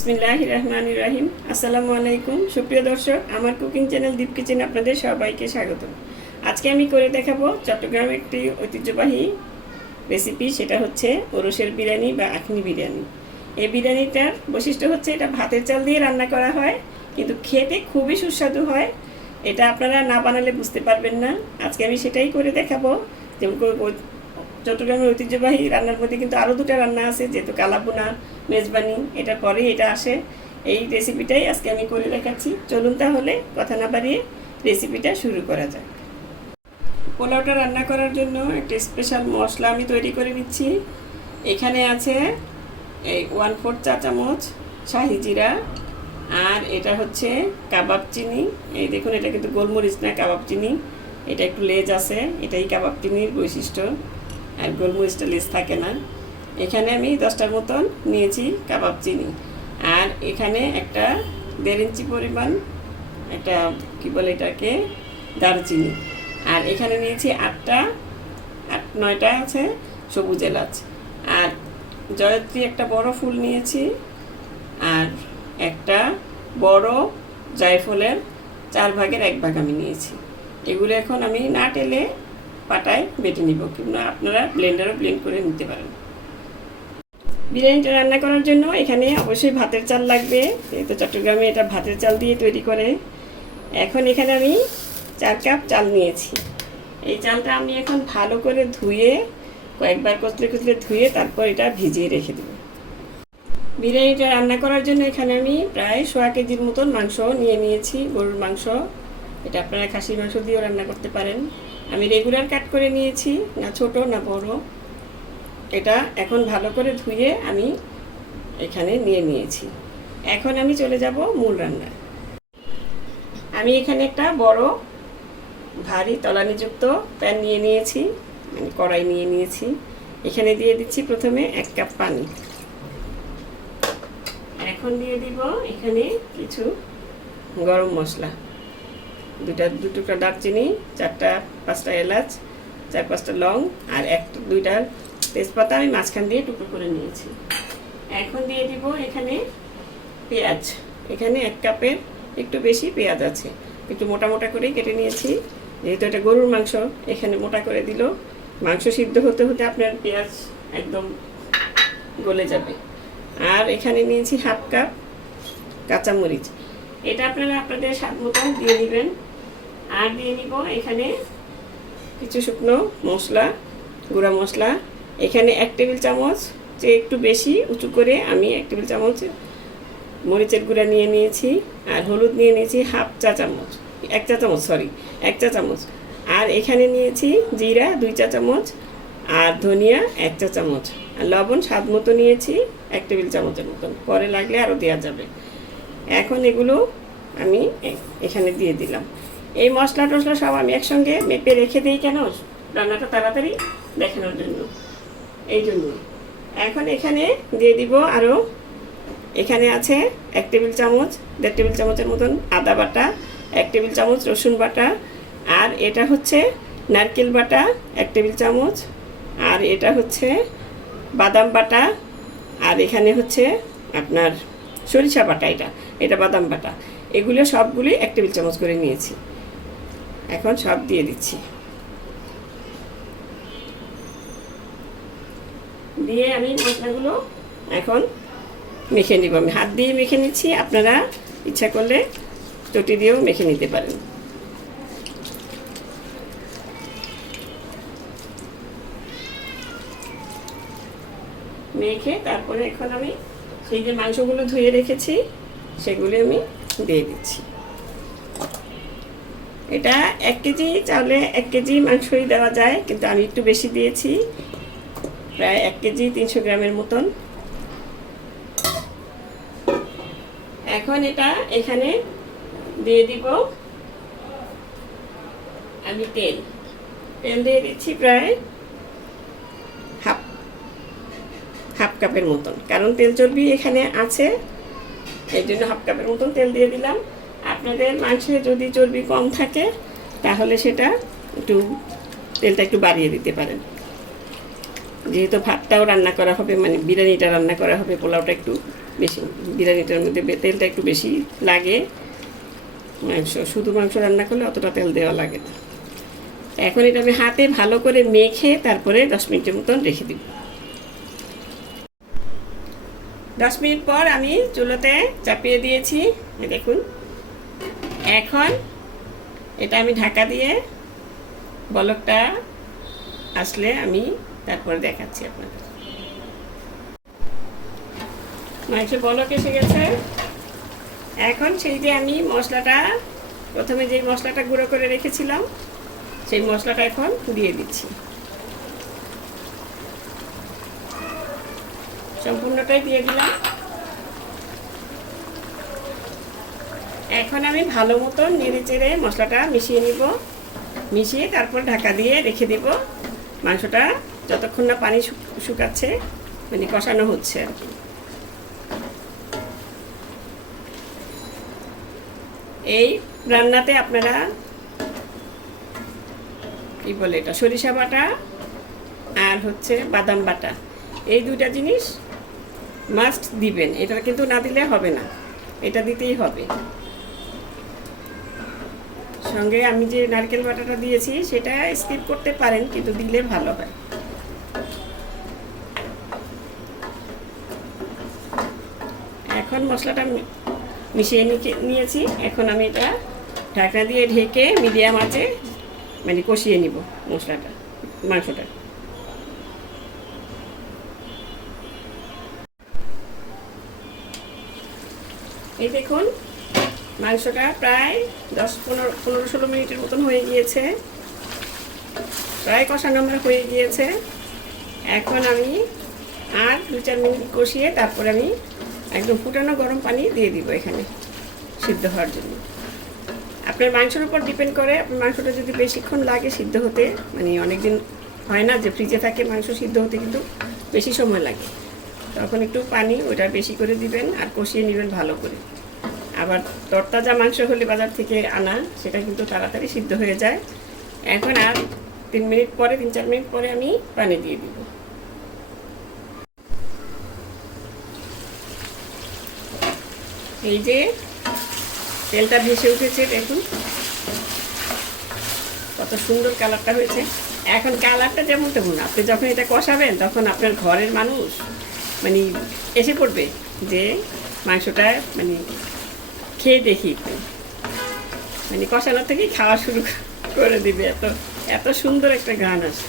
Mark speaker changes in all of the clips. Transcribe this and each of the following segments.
Speaker 1: বিসমিল্লাহ রহমান রাহিম। আসসালামু আলাইকুম। সুপ্রিয় দর্শক, আমার কুকিং চ্যানেল দীপ কিচেন আপনাদের সবাইকে স্বাগত। আজকে আমি করে দেখাবো চট্টগ্রামের একটি ঐতিহ্যবাহী রেসিপি সেটা হচ্ছে ওরসের বিরিয়ানি বা আখনি বিরিয়ানি। এই বিরিয়ানিটার বৈশিষ্ট্য হচ্ছে এটা ভাতের চাল দিয়ে রান্না করা হয়, কিন্তু খেতে খুবই সুস্বাদু হয়। এটা আপনারা না বানালে বুঝতে পারবেন না। আজকে আমি সেটাই করে দেখাবো। যেমন চট্টগ্রামের ঐতিহ্যবাহী রান্নার মধ্যে কিন্তু আরও দুটো রান্না আছে, যেহেতু কালাপুনা মেজবানি এটার পরেই এটা আসে। এই রেসিপিটাই আজকে আমি করে দেখাচ্ছি। চলুন তাহলে কথা না বাড়িয়ে রেসিপিটা শুরু করা যাক। পোলাওটা রান্না করার জন্য একটা স্পেশাল মশলা আমি তৈরি করে নিচ্ছি। এখানে আছে এই ওয়ান ফোর চা চামচ শাহি জিরা, আর এটা হচ্ছে কাবাব চিনি। এই দেখুন, এটা কিন্তু গোলমরিচ না, কাবাব চিনি। এটা একটু লেজ আছে, এটাই কাবাব চিনির বৈশিষ্ট্য। আর গোলমরিচটা লেজ থাকে না। এখানে আমি দশটার মতন নিয়েছি কাবাব চিনি। আর এখানে একটা দেড় ইঞ্চি পরিমাণ একটা কি বলে এটাকে, দারচিনি। আর এখানে নিয়েছি আটটা, আট, নয়টা আছে সবুজ এলাচ। আর জয়ত্রী একটা বড় ফুল নিয়েছি, আর একটা বড় জায়ফলের চার ভাগের এক ভাগ আমি নিয়েছি। এগুলো এখন আমি না টেলে পাটায় বেটে নিব। কিংবা আপনারা ব্লেন্ডারও ব্লেন্ড করে নিতে পারেন। বিরিয়ানিটা রান্না করার জন্য এখানে অবশ্যই ভাতের চাল লাগবে। যেহেতু চট্টগ্রামে এটা ভাতের চাল দিয়ে তৈরি করে। এখন এখানে আমি চার কাপ চাল নিয়েছি। এই চালটা আমি এখন ভালো করে ধুয়ে, কয়েকবার কচলে কচলে ধুয়ে তারপর এটা ভিজিয়ে রেখে দেবো। বিরিয়ানিটা রান্না করার জন্য এখানে আমি প্রায় সোয়া কেজির মতন মাংস নিয়ে নিয়েছি। গরুর মাংস। এটা আপনারা খাসির মাংস দিয়েও রান্না করতে পারেন। আমি রেগুলার কাট করে নিয়েছি, না ছোট, না বড়। এটা এখন ভালো করে ধুয়ে আমি এখানে নিয়ে নিয়েছি। এখন আমি চলে যাব মূল রান্নায়। আমি এখানে একটা বড় ভারী তলানিযুক্ত প্যান নিয়ে নিয়েছি মানে কড়াই নিয়ে নিয়েছি। এখানে দিয়ে দিচ্ছি প্রথমে এক কাপ পানি। এখন দিয়ে দিব এখানে কিছু গরম মশলা। দুটা দু টুকরা দারচিনি চারটা, পাঁচটা এলাচ, চার, পাঁচটা লং আর এক, দুইটা তেজপাতা আমি মাঝখান দিয়ে টুকরো করে নিয়েছি। এখন দিয়ে দিব এখানে পেঁয়াজ। এখানে এক কাপের একটু বেশি পেঁয়াজ আছে। একটু মোটা মোটা করেই কেটে নিয়েছি। যেহেতু এটা গরুর মাংস, এখানে মোটা করে দিল। মাংস সিদ্ধ হতে হতে আপনার পেঁয়াজ একদম গলে যাবে। আর এখানে নিয়েছি হাফ কাপ কাঁচামরিচ। এটা আপনারা আপনাদের স্বাদ মতন দিয়ে দিবেন। আর দিয়ে নিব এখানে কিছু শুকনো মশলা, গুঁড়া মশলা। এখানে এক টেবিল চামচ, যে একটু বেশি উঁচু করে আমি এক টেবিল চামচ মরিচের গুঁড়া নিয়ে নিয়েছি আর হলুদ নিয়ে নিয়েছি হাফ চা চামচ, এক চা চামচ সরি এক চা চামচ। আর এখানে নিয়েছি জিরা দুই চা চামচ আর ধনিয়া এক চা চামচ। আর লবণ স্বাদ মতো নিয়েছি এক টেবিল চামচের মতন, পরে লাগলে আরও দেওয়া যাবে। এখন এগুলো আমি এখানে দিয়ে দিলাম। এই মশলা টশলা সব আমি একসঙ্গে মেপে রেখে দিই কেন? রান্নাটা তাড়াতাড়ি দেখানোর জন্য। এই জন্য। এখন এখানে দিয়ে দিব আরও এখানে আছে এক টেবিল চামচ, দেড় টেবিল চামচের মতন আদা বাটা, এক টেবিল চামচ রসুন বাটা, আর এটা হচ্ছে নারকেল বাটা, এক টেবিল চামচ, আর এটা হচ্ছে বাদাম বাটা, আর এখানে হচ্ছে আপনার সরিষা বাটা এটা এটা বাদাম বাটা। এগুলো সবগুলি এক টেবিল চামচ করে নিয়েছি। এখন সব দিয়ে দিচ্ছি। দিয়ে আমি মশলাগুলো এখন মেখে নিব। আমি হাত দিয়ে মেখে নিচ্ছি। আপনারা ইচ্ছা করলে চটি দিয়েও মেখে নিতে পারেন। মেখে তারপরে এখন আমি সেই যে মাংসগুলো ধুয়ে রেখেছি, সেগুলি আমি দিয়ে দিচ্ছি। এটা এক কেজি চাউলে এক কেজি মাংসই দেওয়া যায়, কিন্তু আমি একটু বেশি দিয়েছি। প্রায় এক কেজি তিনশো গ্রামের মতন। এখন এটা এখানে দিয়ে দিব। আমি তেল। তেল দিয়ে দিচ্ছি প্রায় হাফ হাফ কাপের মতন। কারণ তেল চর্বি এখানে আছে এই জন্য হাফ কাপের মতন তেল দিয়ে দিলাম। আপনাদের মাংসে যদি চর্বি কম থাকে, তাহলে সেটা একটু, তেলটা একটু বাড়িয়ে দিতে পারেন। যেহেতু ভাতটাও রান্না করা হবে মানে বিরিয়ানিটা রান্না করা হবে, পোলাওটা একটু বেশি, বিরিয়ানিটার মধ্যে তেলটা একটু বেশি লাগে। মাংস, শুধু মাংস রান্না করলে অতটা তেল দেওয়া লাগে না। এখন এটা আমি হাতে ভালো করে মেখে তারপরে দশ মিনিটের মতন রেখে দিব। দশ মিনিট পর আমি চুলোতে চাপিয়ে দিয়েছি দেখুন। এখন এটা আমি ঢাকা দিয়ে বলকটা আসলে আমি তারপরে দেখাচ্ছি আপনাদের। মাংস বলক এসে গেছে। এখন সেই যে আমি মশলাটা, প্রথমে যে মশলাটা গুঁড়ো করে রেখেছিলাম, সেই মশলাটা এখন দিয়ে দিচ্ছি। সম্পূর্ণটাই দিয়ে দিলাম। এখন আমি ভালো মতো নেড়ে চেড়ে মশলাটা মিশিয়ে নিব। মিশিয়ে তারপর ঢাকা দিয়ে রেখে দিব। মাংসটা যতক্ষণ না পানি শুক- শুকাচ্ছে মানে কষানো হচ্ছে। আর কি এই রান্নাতে আপনারা কি বলে এটা? সরিষা বাটা আর হচ্ছে বাদাম বাটা। এই দুইটা জিনিস মাস্ট দিবেন। এটা কিন্তু না দিলে হবে না। এটা দিতেই হবে। সঙ্গে আমি যে নারকেল বাটাটা দিয়েছি, সেটা স্কিপ করতে পারেন, কিন্তু দিলে ভালো হয়। এখন মশলাটা মিশিয়ে নিয়েছি। এখন আমি এটা ঢাকনা দিয়ে ঢেকে মিডিয়াম আঁচে মানে কষিয়ে নিব মশলাটা, মাংসটা। এই দেখুন মাংসটা প্রায় দশ, পনেরো পনেরো ষোলো মিনিটের মতন হয়ে গিয়েছে। প্রায় কষানো আমার হয়ে গিয়েছে। এখন আমি আর দু চার মিনিট কষিয়ে তারপর আমি একদম ফুটানো গরম পানি দিয়ে দিব এখানে সিদ্ধ হওয়ার জন্য। আপনার মাংসের উপর ডিপেন্ড করে, আপনার মাংসটা যদি বেশিক্ষণ লাগে সিদ্ধ হতে মানে অনেকদিন হয় না যে ফ্রিজে থাকে মাংস সিদ্ধ হতে কিন্তু বেশি সময় লাগে। তখন একটু পানি ওটা বেশি করে দিবেন আর কষিয়ে নেবেন ভালো করে। আবার তরতাজা মাংস হলে বাজার থেকে আনা, সেটা কিন্তু তাড়াতাড়ি সিদ্ধ হয়ে যায়। এখন আর তিন মিনিট পরে, তিন চার মিনিট পরে আমি পানি দিয়ে দিব। এই যে তেলটা ভেসে উঠেছে, দেখুন। কত সুন্দর কালারটা হয়েছে। এখন কালারটা যেমন তেমন, আপনি যখন এটা কষাবেন, তখন আপনার ঘরের মানুষ মানে এসে পড়বে যে মাংসটা মানে খেয়ে দেখি। মানে কষানোর থেকেই খাওয়া শুরু করে দিবে। এত এত সুন্দর একটা গান আছে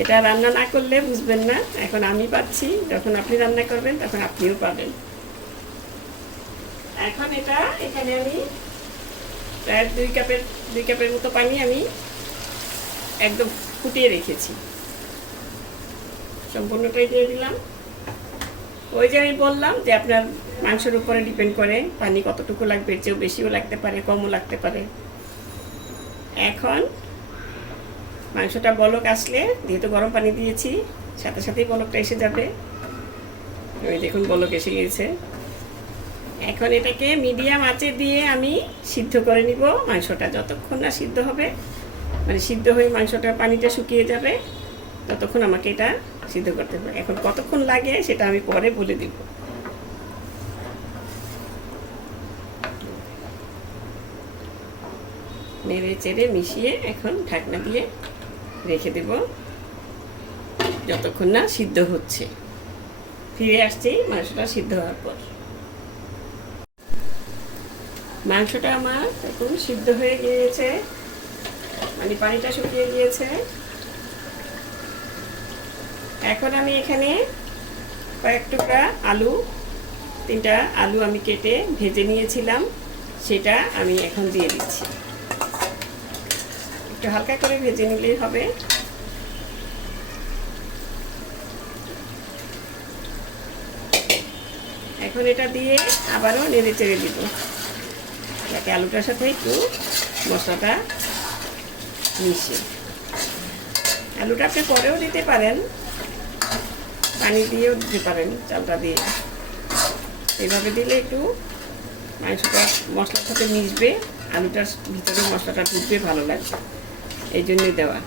Speaker 1: এটা রান্না না করলে বুঝবেন না। এখন আমি পাচ্ছি, যখন আপনি রান্না করবেন, তখন আপনিও পাবেন। এখন এটা, এখানে আমি প্রায় দুই কাপের দুই কাপের মতো পানি আমি একদম ফুটিয়ে রেখেছি। সম্পূর্ণটাই দিয়ে দিলাম। ওই যে আমি বললাম যে আপনার মাংসের উপরে ডিপেন্ড করে পানি কতটুকু লাগবে, এর চেয়েও বেশিও লাগতে পারে, কমও লাগতে পারে। এখন মাংসটা বলক আসলে, যেহেতু গরম পানি দিয়েছি, সাথে সাথেই বলকটা এসে যাবে। ওই দেখুন, বলক এসে গিয়েছে। এখন এটাকে মিডিয়াম আঁচে দিয়ে আমি সিদ্ধ করে নিব মাংসটা। যতক্ষণ না সিদ্ধ হবে মানে সিদ্ধ হয়ে মাংসটা পানিটা শুকিয়ে যাবে, ততক্ষণ আমাকে এটা সিদ্ধ করতে হবে। এখন কতক্ষণ লাগে সেটা আমি পরে বলে দিব। নেড়ে চেড়ে মিশিয়ে এখন ঢাকনা দিয়ে রেখে দেব। যতক্ষণ না সিদ্ধ হচ্ছে। ফিরে আসছি মাংসটা সিদ্ধ হওয়ার পর। মাংসটা আমার এখন সিদ্ধ হয়ে গিয়েছে। মানে পানিটা শুকিয়ে গিয়েছে। এখন আমি এখানে কয়েক টুকরা আলু, তিনটা আলু আমি কেটে ভেজে নিয়েছিলাম। সেটা আমি এখন দিয়ে দিচ্ছি। একটু হালকা করে ভেজে নিলেই হবে। এখন এটা দিয়ে আবারও নেড়ে চেড়ে দিব। যাতে আলুটার সাথে একটু মশলাটা মিশে আলুটা আপনি পরেও দিতে পারেন। পানি দিয়েও দিতে পারেন চালটা দিয়ে। এইভাবে দিলে একটু মাংসটা মশলার সাথে মিশবে। আলুটার ভিতরে মশলাটা ঢুকবে, ভালো লাগবে। এই জন্যই দেওয়া।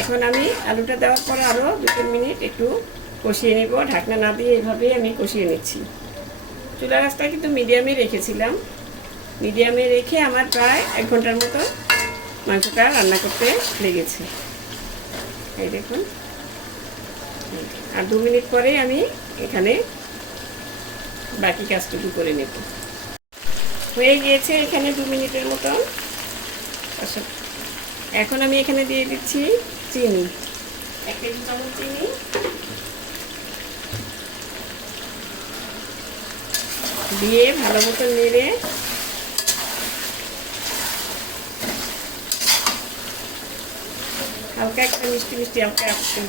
Speaker 1: এখন আমি আলুটা দেওয়ার পর আরও দু তিন মিনিট একটু কষিয়ে নেব। ঢাকনা না দিয়ে এইভাবেই আমি কষিয়ে নিচ্ছি। চুলা রাস্তা কিন্তু মিডিয়ামে রেখেছিলাম। মিডিয়ামে রেখে আমার প্রায় এক ঘণ্টার মতো মাংসটা রান্না করতে লেগেছে। এই দেখুন। আর দু মিনিট পরে আমি এখানে বাকি কাজটুকু করে নেব। হয়ে গিয়েছে এখানে দু মিনিটের মতো আচ্ছা এখন আমি এখানে দিয়ে দিচ্ছি চিনি। এক কেজি চামচ চিনি। দিয়ে ভালো মতো নেড়ে হালকা একটা মিষ্টি মিষ্টি হালকা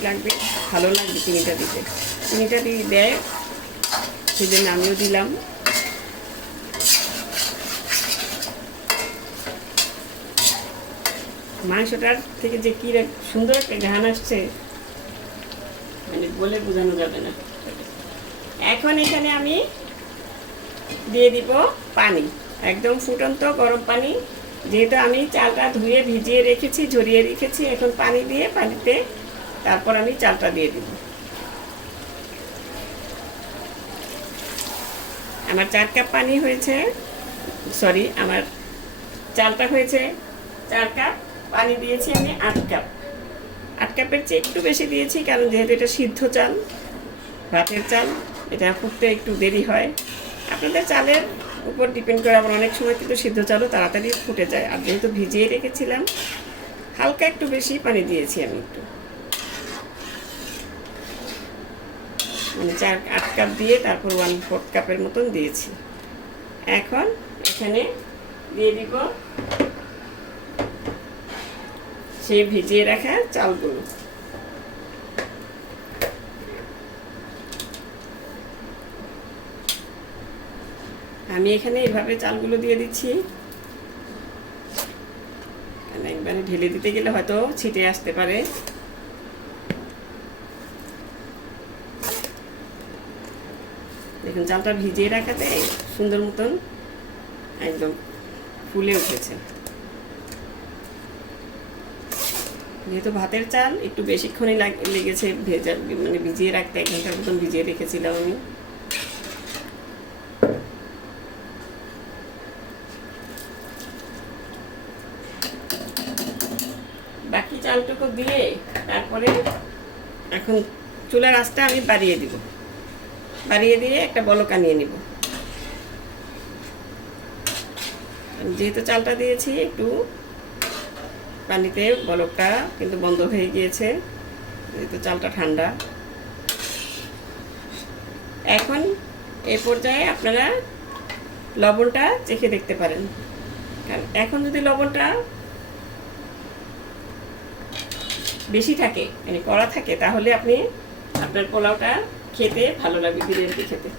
Speaker 1: লাগবে, ভালো লাগবে চিনিটা দিতে। চিনিটা দিয়ে দেয় সেদিন আমিও দিলাম। মাংসটার থেকে যে কি সুন্দর একটা ঘ্রাণ আসছে মানে বলে বোঝানো যাবে না। এখন এখানে আমি দিয়ে দিব পানি, একদম ফুটন্ত গরম পানি। যেহেতু আমি চালটা ধুয়ে ভিজিয়ে রেখেছি, ঝরিয়ে রেখেছি, এখন পানি দিয়ে পানিতে তারপর আমি চালটা দিয়ে দিব। আমার চার কাপ পানি হয়েছে সরি আমার চালটা হয়েছে চার কাপ। পানি দিয়েছি আমি আট কাপ। আট কাপের চেয়ে একটু বেশি দিয়েছি, কারণ যেহেতু এটা সিদ্ধ চাল, ভাতের চাল, এটা ফুটতে একটু দেরি হয়। আপনাদের চালের উপর ডিপেন্ড করে আবার অনেক সময় কিন্তু সিদ্ধ চালও তাড়াতাড়ি ফুটে যায়। আর যেহেতু ভিজিয়ে রেখেছিলাম, হালকা একটু বেশি পানি দিয়েছি আমি একটু। মানে চার, আট কাপ দিয়ে তারপর ওয়ান ফোর্থ কাপের মতন দিয়েছি। এখন এখানে দিয়ে দিব সেই ভিজিয়ে রাখা চালগুলো। আমি এখানে এভাবে চালগুলো দিয়ে দিচ্ছি। একবারে ঢেলে দিতে গেলে হয়তো ছিটে আসতে পারে। দেখুন, চালটা ভিজিয়ে রাখাতে সুন্দর মতন একদম ফুলে উঠেছে। যেহেতু ভাতের চাল, একটু বেশিক্ষণই লাগ- লেগেছে ভেজা মানে ভিজিয়ে রাখতে, এক ঘণ্টার মতন ভিজিয়ে রেখেছিলাম আমি। বাকি চালটুকু দিয়ে তারপরে এখন চুলার আঁচটা আমি বাড়িয়ে দিব। বাড়িয়ে দিয়ে একটা বলকা নিয়ে নিব। যেহেতু চালটা দিয়েছি, একটু পানিতে বলকটা কিন্তু বন্ধ হয়ে গিয়েছে যেহেতু চালটা ঠান্ডা। এখন এ পর্যায়ে আপনারা লবণটা চেখে দেখতে পারেন। কারণ এখন যদি লবণটা বেশি থাকে মানে কড়া থাকে, তাহলে আপনি আপনার পোলাওটা খেতে ভালো লাগবে বিরিয়ানিতে খেতে।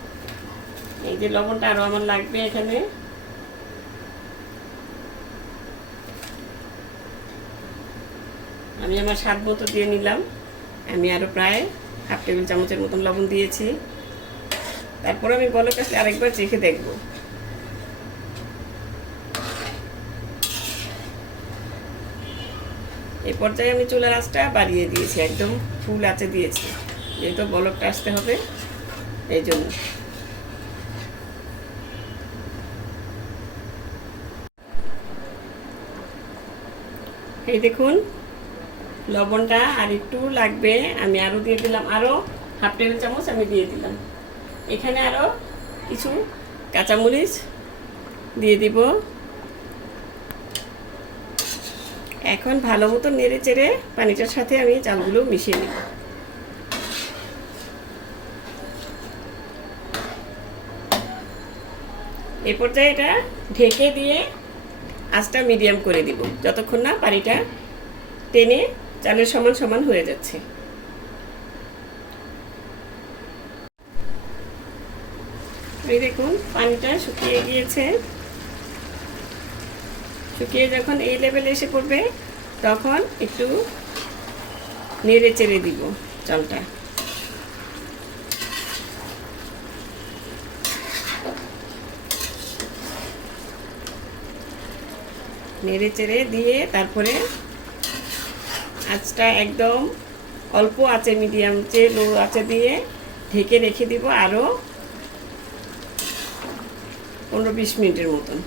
Speaker 1: এই যে লবণটা আরও আমার লাগবে এখানে। আমি আমার স্বাদ মতো দিয়ে নিলাম। আমি আরও প্রায় হাফ টেবিল চামচের মতন লবণ দিয়েছি। তারপর আমি বলো কাছে আরেকবার চেখে দেখব। এই পর্যায়ে আমি চুলার আঁচটা বাড়িয়ে দিয়েছি, একদম ফুল আঁচে দিয়েছি। যেহেতু বলকটা আসতে হবে, এই জন্য। এই দেখুন লবণটা আর একটু লাগবে, আমি আরও দিয়ে দিলাম আরও হাফ টেবিল চামচ আমি দিয়ে দিলাম। এখানে আরও কিছু কাঁচামরিচ দিয়ে দিব। এখন ভালো মতো নেড়ে চেড়ে পানিটার সাথে আমি চালগুলো মিশিয়ে নিব। এ পর্যায়ে এটা ঢেকে দিয়ে আঁচটা মিডিয়াম করে দিব, যতক্ষণ না পানিটা টেনে চালের সমান সমান হয়ে যাচ্ছে। এই দেখুন, পানিটা শুকিয়ে গিয়েছে। শুকিয়ে যখন এই লেভেলে এসে পড়বে, তখন একটু নেড়ে চেড়ে দিব চালটা নেড়ে চেড়ে দিয়ে তারপরে আঁচটা একদম অল্প আছে মিডিয়াম চেয়ে লো আছে দিয়ে ঢেকে রেখে দিব আরও পনেরো বিশ মিনিটের মতন।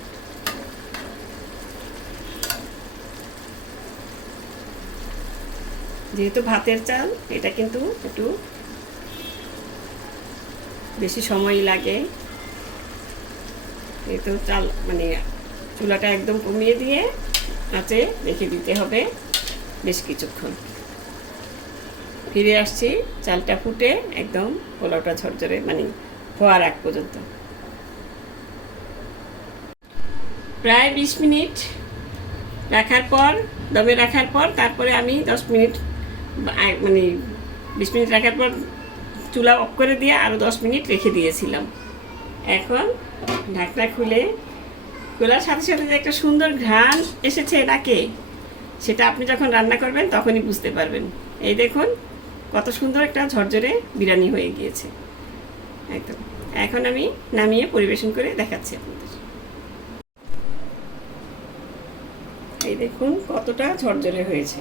Speaker 1: যেহেতু ভাতের চাল, এটা কিন্তু একটু বেশি সময় লাগে। যেহেতু চাল মানে চুলাটা একদম কমিয়ে দিয়ে আছে রেখে দিতে হবে। বেশ কিছুক্ষণ। ফিরে আসছি, চালটা ফুটে একদম পোলাওটা ঝরঝরে মানে হওয়ার আগ পর্যন্ত। প্রায় বিশ মিনিট রাখার পর, দমে রাখার পর, তারপরে আমি দশ মিনিট মানে বিশ মিনিট রাখার পর চুলা অফ করে দিয়ে আরও দশ মিনিট রেখে দিয়েছিলাম। এখন ঢাকনা খুলে খোলার সাথে সাথে যে একটা সুন্দর ঘ্রাণ এসেছে নাকে সেটা আপনি যখন রান্না করবেন, তখনই বুঝতে পারবেন। এই দেখুন, কত সুন্দর একটা ঝরঝরে বিরিয়ানি হয়ে গিয়েছে। একদম। এখন আমি নামিয়ে পরিবেশন করে দেখাচ্ছি আপনাদের। এই দেখুন, কতটা ঝরঝরে হয়েছে।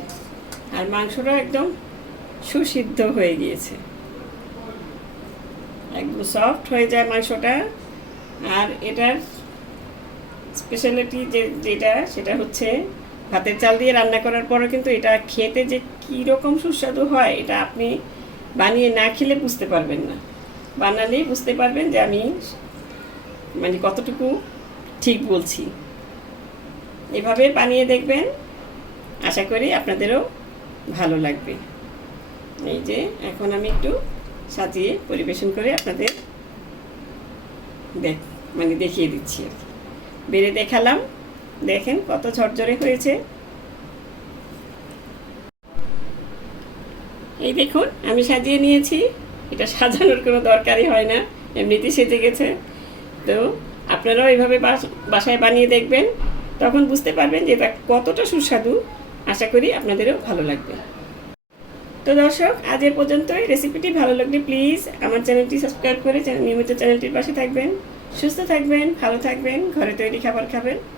Speaker 1: আর মাংসটা একদম সুসিদ্ধ হয়ে গিয়েছে। একদম সফট হয়ে যায় মাংসটা। আর এটার স্পেশালিটি যে, যেটা, সেটা হচ্ছে ভাতের চাল দিয়ে রান্না করার পরও কিন্তু এটা খেতে যে কী রকম সুস্বাদু হয়, এটা আপনি বানিয়ে না খেলে বুঝতে পারবেন না। বানালেই বুঝতে পারবেন যে আমি মানে কতটুকু ঠিক বলছি। এভাবে বানিয়ে দেখবেন, আশা করি আপনাদেরও ভালো লাগবে। এই যে এখন আমি একটু সাজিয়ে পরিবেশন করে আপনাদের দেখ মানে দেখিয়ে দিচ্ছি আর কি। বেড়ে দেখালাম দেখেন কত ঝরঝরে হয়েছে। এই দেখুন, আমি সাজিয়ে নিয়েছি। এটা সাজানোর কোনো দরকারই হয় না, এমনিতেই সেজে গেছে। তো আপনারাও এইভাবে বাস- বাসায় বানিয়ে দেখবেন, তখন বুঝতে পারবেন যে এটা কতটা সুস্বাদু। আশা করি আপনাদেরও ভালো লাগবে। তো দর্শক, আজ এ পর্যন্তই। রেসিপিটি ভালো লাগলে প্লিজ আমার চ্যানেলটি সাবস্ক্রাইব করে নিয়মিত চ্যানেলটির পাশে থাকবেন। সুস্থ থাকবেন, ভালো থাকবেন, ঘরে তৈরি খাবার খাবেন।